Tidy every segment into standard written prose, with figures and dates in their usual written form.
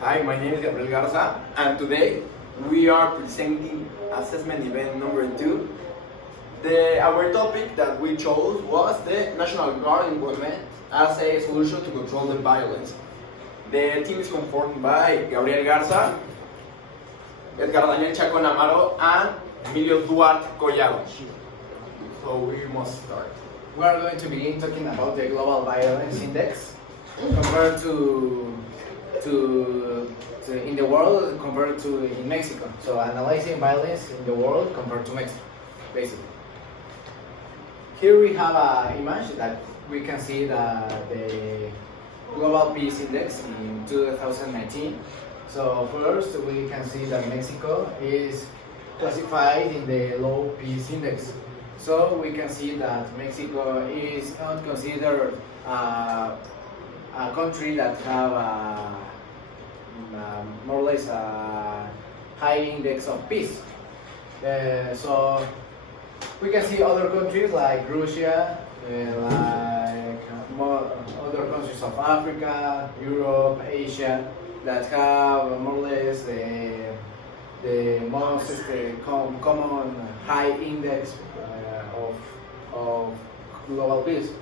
Hi, my name is Gabriel Garza, and today we are presenting assessment event number 2. Our topic that we chose was the National Guard implement as a solution to control the violence. The team is formed by Gabriel Garza, Edgar Daniel Chacon Amaro, and Emilio Duarte Collado. So we must start. We are going to begin talking about the Global Violence Index compared to in the world compared to in Mexico. So analyzing violence in the world compared to Mexico, basically. Here we have an image that we can see the Global Peace Index in 2019. So first we can see that Mexico is classified in the Low Peace Index. So we can see that Mexico is not considered a country that have more or less a high index of peace. So we can see other countries like Russia, other countries of Africa, Europe, Asia that have more or less the most common high index of global peace.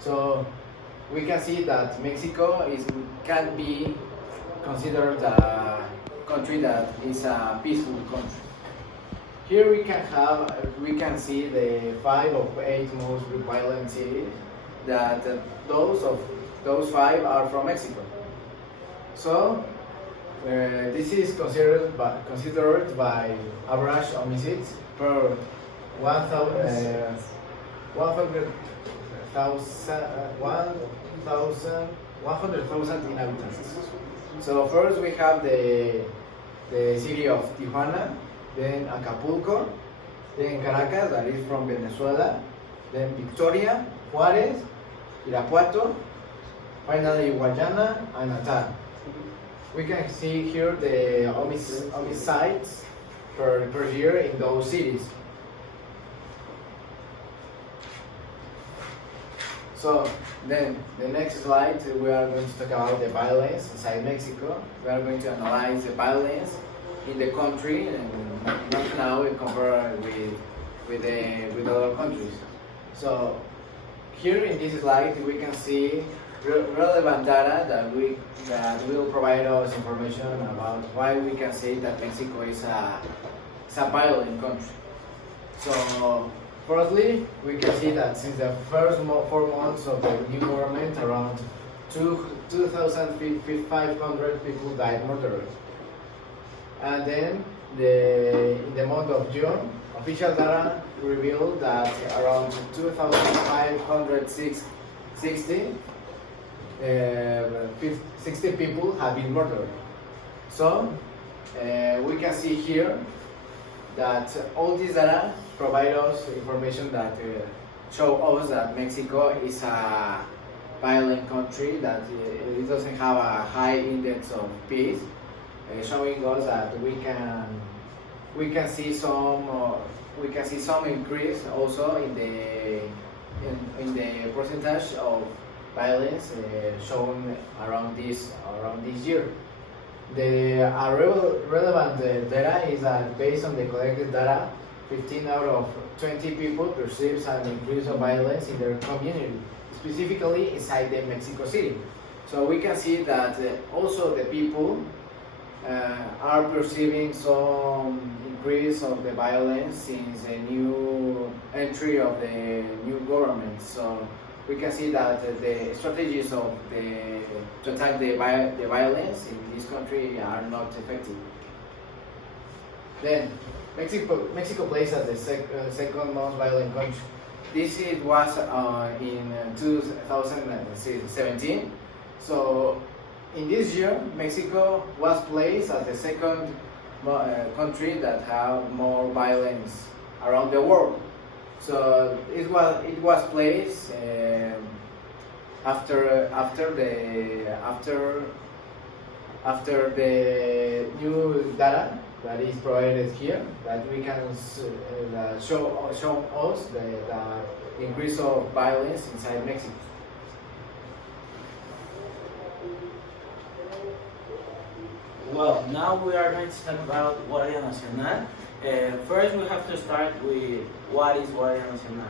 So we can see that Mexico can be considered a country that is a peaceful country. Here we can see the 5 of 8 most violent cities that those 5 are from Mexico. So this is considered by average homicides per 100,000 inhabitants. So first we have the city of Tijuana, then Acapulco, then Caracas, that is from Venezuela, then Victoria, Juárez, Irapuato, finally Guayana and Natal. We can see here the homicides per year in those cities. So then the next slide we are going to talk about the violence inside Mexico. We are going to analyze the violence in the country and not now compare with other countries. So here in this slide we can see relevant data that will provide us information about why we can say that Mexico is a violent country. So firstly, we can see that since the first 4 months of the new government, around 2,500 people died murdered. And then in the month of June, official data revealed that around 2,560 people have been murdered. So we can see here that all these data provide us information that show us that Mexico is a violent country, that it doesn't have a high index of peace, showing us that we can see some increase also in the percentage of violence shown around this year. The relevant data is that based on the collected data, 15 out of 20 people perceives an increase of violence in their community, specifically inside the Mexico City. So we can see that also the people are perceiving some increase of the violence since the new entry of the new government. So we can see that the strategies to attack the violence in this country are not effective. Then Mexico plays as the second most violent country. This was in 2017. So in this year, Mexico was placed as the second country that have more violence around the world. So it was placed after the new data that is provided here, that we can show us the increase of violence inside Mexico. Well, now we are going to talk about Guardia Nacional. First, we have to start with what is Guardia Nacional.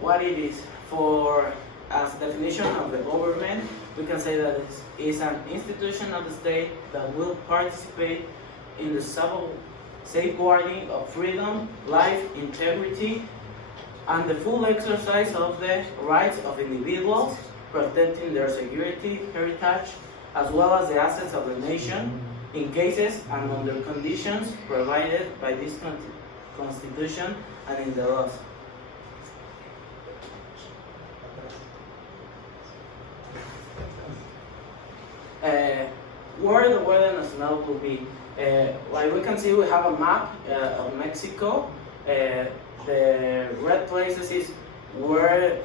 What it is, for as definition of the government, we can say that it is an institution of the state that will participate in the safeguarding of freedom, life, integrity, and the full exercise of the rights of individuals, protecting their security, heritage, as well as the assets of the nation, in cases and under conditions provided by this Constitution and in the laws. Where the Guardia Nacional will be. Like we can see, we have a map of Mexico. The red places is where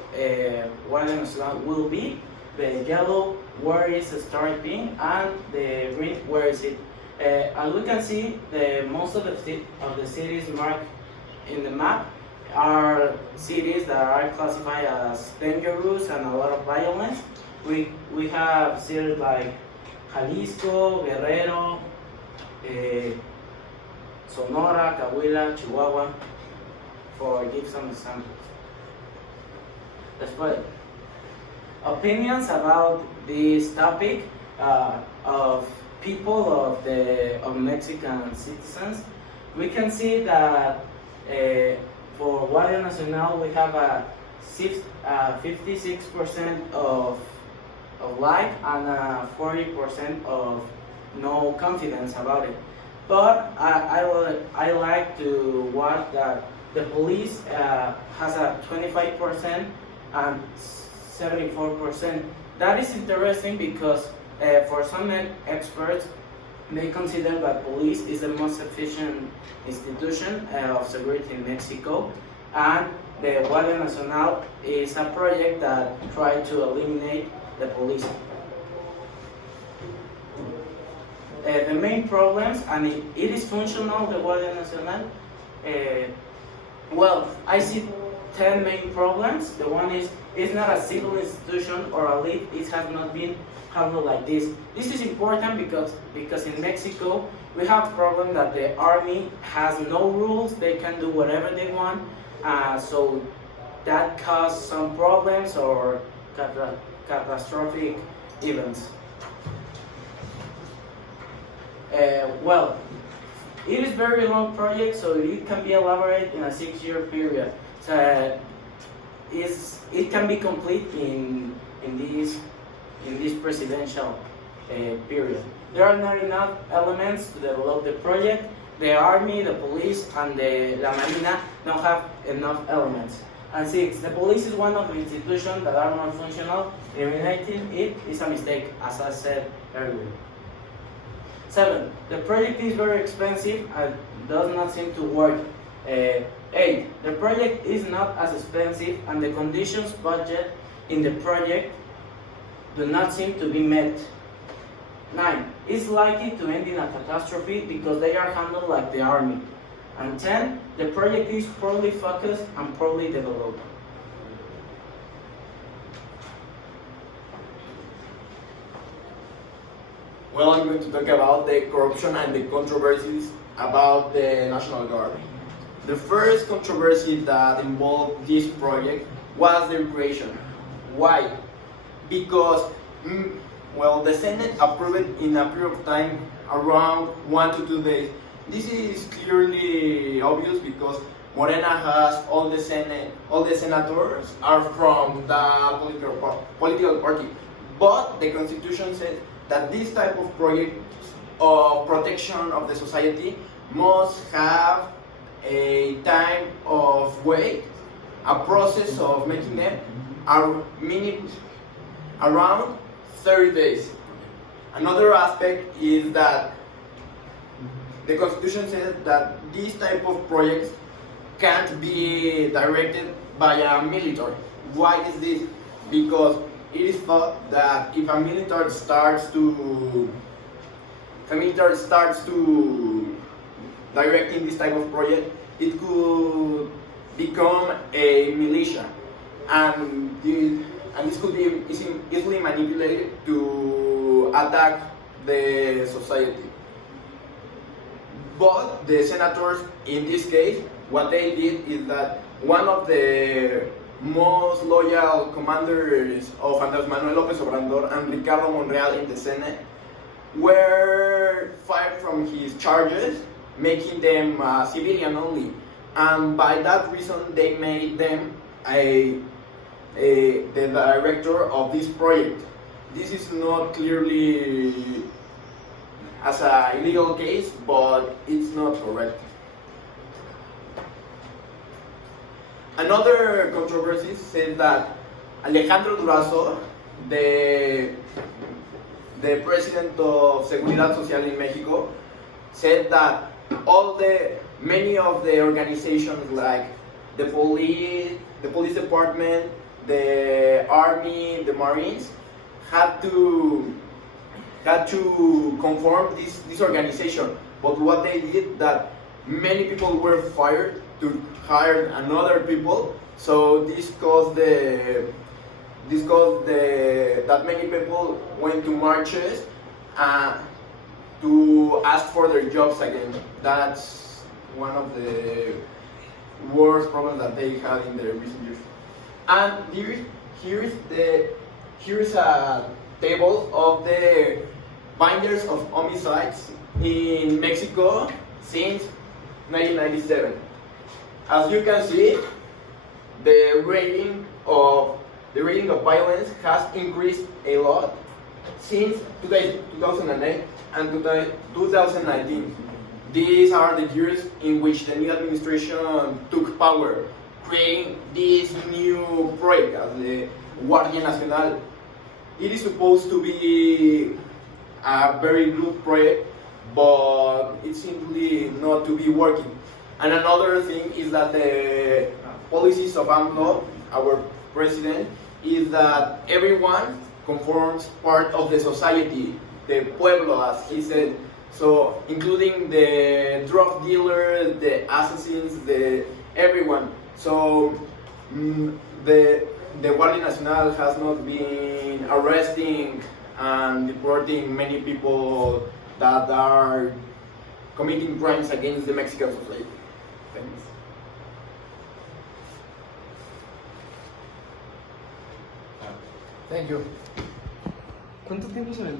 Guardia Nacional will be. The yellow where is starting, and the green where is it. And we can see the most of the cities marked in the map are cities that are classified as dangerous and a lot of violence. We have cities like Jalisco, Guerrero, Sonora, Coahuila, Chihuahua, for give some examples. Let's put it. Opinions about this topic of people of Mexican citizens. We can see that for Guardia Nacional we have a 56% of like and 40% of no confidence about it. But I like to watch that the police has a 25% and 74%. That is interesting because for some experts, they consider that police is the most efficient institution of security in Mexico, and the Guardia Nacional is a project that tries to eliminate the police. The main problems, and it is functional, the Guardia Nacional. Well, I see 10 main problems. The one is, it's not a civil institution or a league. It has not been handled like this. This is important because in Mexico we have a problem that the army has no rules. They can do whatever they want. So that causes some problems or catastrophic events. Well, it is very long project, so it can be elaborated in a 6-year period. So it can be complete in this presidential period. There are not enough elements to develop the project. The army, the police, and La Marina don't have enough elements. And 6, the police is one of the institutions that are more functional. Eliminating it is a mistake, as I said earlier. 7, the project is very expensive and does not seem to work. 8, the project is not as expensive and the conditions budget in the project do not seem to be met. 9, it's likely to end in a catastrophe because they are handled like the army. And 10, the project is poorly focused and poorly developed. Well, I'm going to talk about the corruption and the controversies about the National Guard. The first controversy that involved this project was their creation. Why? Because, well, the Senate approved it in a period of time around 1 to 2 days. This is clearly obvious because Morena has all the senators are from the political party. But the Constitution says that this type of project of protection of the society must have a time of wait, a process of making them around 30 days. Another aspect is that the Constitution says that this type of projects can't be directed by a military. Why is this? Because it is thought that if a military starts to directing this type of project, it could become a militia, and and this could be easily manipulated to attack the society. But the senators, in this case, what they did is that one of the most loyal commanders of Andrés Manuel López Obrador and Ricardo Monreal in the Senate were fired from his charges, making them civilian only. And by that reason, they made them the director of this project. This is not clearly as an illegal case, but it's not correct. Another controversy says that Alejandro Durazo, the president of Seguridad Social in Mexico, said that many of the organizations like the police department, the army, the Marines had to conform this organization. But what they did, that many people were fired to hire another people. So this caused that many people went to marches to ask for their jobs again. That's one of the worst problems that they had in the recent years. And here's a table of the binders of homicides in Mexico since 1997. As you can see, the rating of violence has increased a lot since 2008 and 2019. These are the years in which the new administration took power, creating this new project as the Guardia Nacional. It is supposed to be a very good project, but it simply not to be working. And another thing is that the policies of AMLO, our president, is that everyone conforms part of the society, the pueblo, as he said. So, including the drug dealers, the assassins, everyone. So, the Guardia Nacional has not been arresting and deporting many people that are committing crimes against the Mexican society. Thanks. Thank you. ¿Cuánto tiempo se aventó?